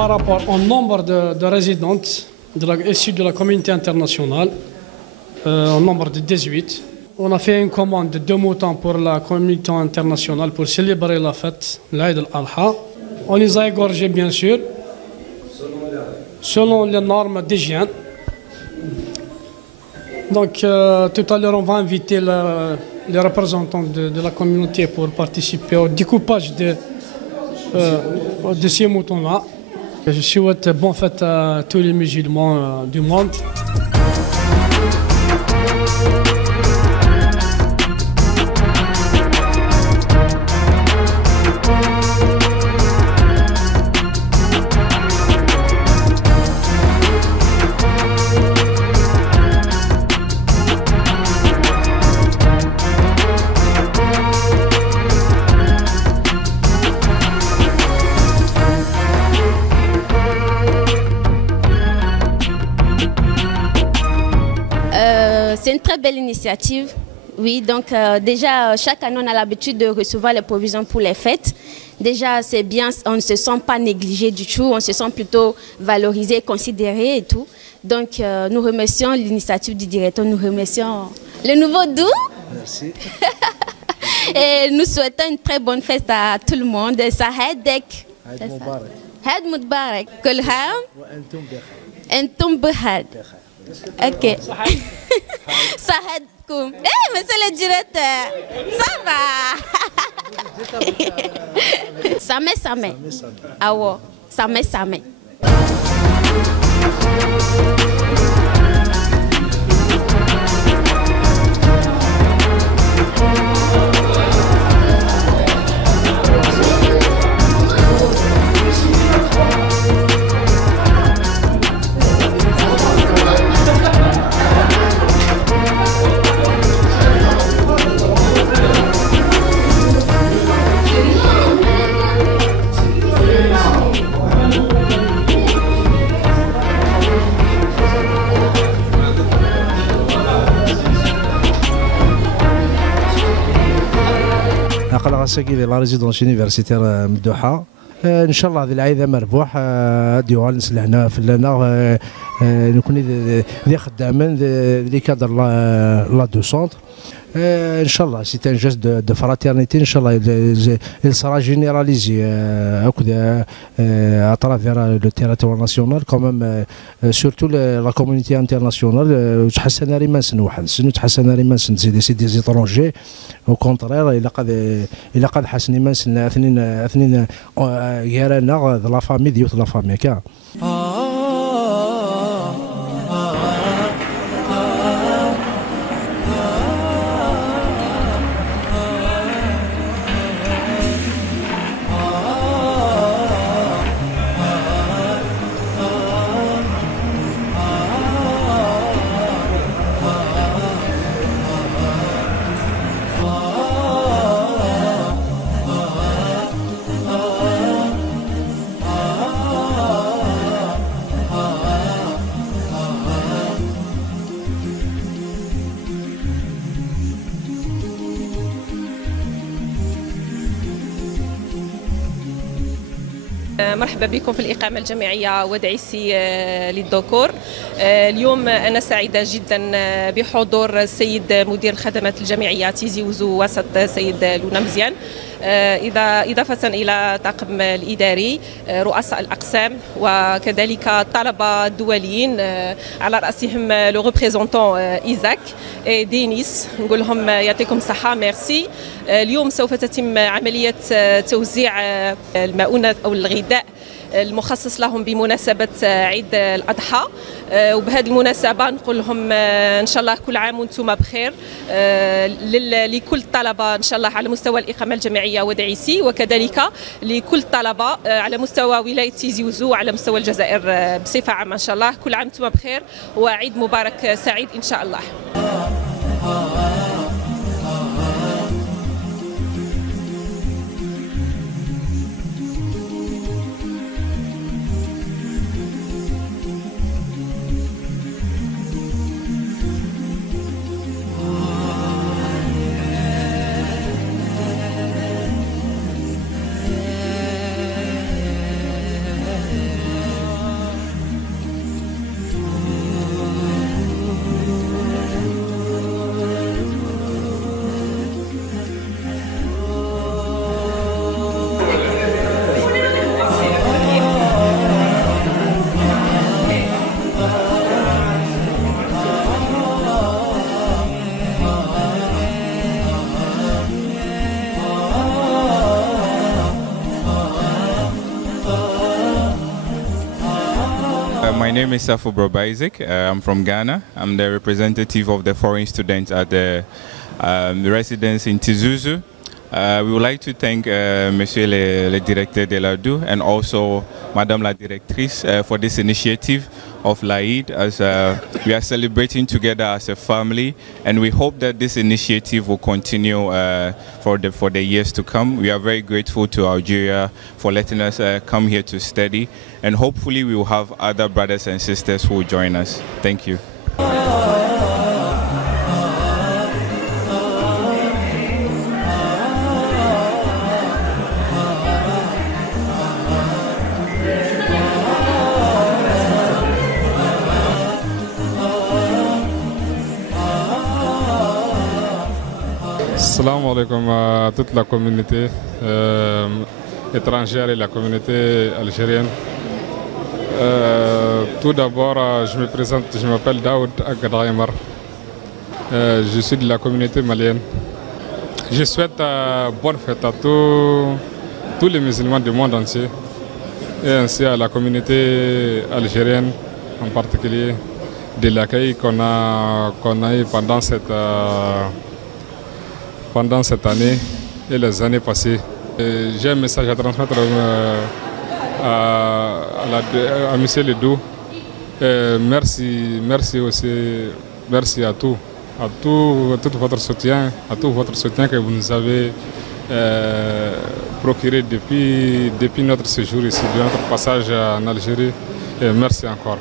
par rapport au nombre de résidentes issues de la communauté internationale, au nombre de 18. On a fait une commande de 2 moutons pour la communauté internationale pour célébrer la fête, l'Aïd al-Adha. On les a égorgés, bien sûr, selon les normes d'hygiène. Donc, tout à l'heure, on va inviter les représentants de la communauté pour participer au découpage de ces moutons-là. Je souhaite bonne fête à tous les musulmans du monde. C'est une très belle initiative. Oui, donc déjà, chaque année, on a l'habitude de recevoir les provisions pour les fêtes. Déjà, c'est bien, on ne se sent pas négligé du tout, on se sent plutôt valorisé, considéré et tout. Donc, nous remercions l'initiative du directeur, nous remercions le nouveau Dou. Merci. Et nous souhaitons une très bonne fête à tout le monde. Sahedek. Eid Mubarak. Eid Mubarak. Kul ham. وأنتم بخير. Entum behad. Ok. Sahedkoum. Eh, monsieur le directeur. Ça va. Samé, samé. Awo. Samé, samé. أقل غاساكي لا ريزيدونس يونيفرسيتير مدوحة ان شاء الله هذه العايده مربوح ديوال نسلعنا فلانا نكون ذي خدامين ذي كادر لا دو سونتر ان شاء الله سي ان جيست دو فراترنيتي ان شاء الله il sera généralisé هكذا à travers le territoire national quand même surtout la communauté internationale تحسن ريمانسن واحد سنو تحسن ريمانسن سي دي زيترونجي au contraire il قد حسن ريمانسن اثنين غيرنا لا فامي ديوت لا فامي كاع مرحبا بكم في الإقامة الجامعية ودعيسي للذكور. اليوم أنا سعيدة جدا بحضور السيد مدير الخدمات الجامعية تيزي وزو وسط سيد لونا مزيان، إضافة إلى الطاقم الإداري رؤساء الأقسام وكذلك الطلبة الدوليين على رأسهم لو ريبريزونتون إيزاك دينيس، نقول لهم يعطيكم الصحة ميرسي. اليوم سوف تتم عملية توزيع المؤونة أو الغذاء المخصص لهم بمناسبة عيد الأضحى، وبهذه المناسبة نقول لهم إن شاء الله كل عام وانتم بخير لكل الطلبة إن شاء الله على مستوى الإقامة الجامعية ودعيسي، وكذلك لكل الطلبة على مستوى ولاية تيزي وزو وعلى مستوى الجزائر بصفة عامة. إن شاء الله كل عام وانتم بخير وعيد مبارك سعيد إن شاء الله. name is Safo Broba Isaac. I'm from Ghana. I'm the representative of the foreign students at the residence in Tizuzu. We would like to thank Monsieur le Directeur de l'ADU and also Madame la Directrice for this initiative of l'Aïd, as we are celebrating together as a family, and we hope that this initiative will continue for the years to come. We are very grateful to Algeria for letting us come here to study, and hopefully we will have other brothers and sisters who will join us. Thank you. Assalamu alaikum à toute la communauté étrangère et la communauté algérienne. Tout d'abord, je me présente, je m'appelle Daoud Agadraymar. Je suis de la communauté malienne. Je souhaite bonne fête à tous les musulmans du monde entier et ainsi à la communauté algérienne en particulier, de l'accueil qu'on a eu pendant cette année et les années passées. J'ai un message à transmettre à M. Ledoux. Merci aussi, merci à tout votre soutien, que vous nous avez procuré depuis notre séjour ici, de notre passage en Algérie. Et merci encore.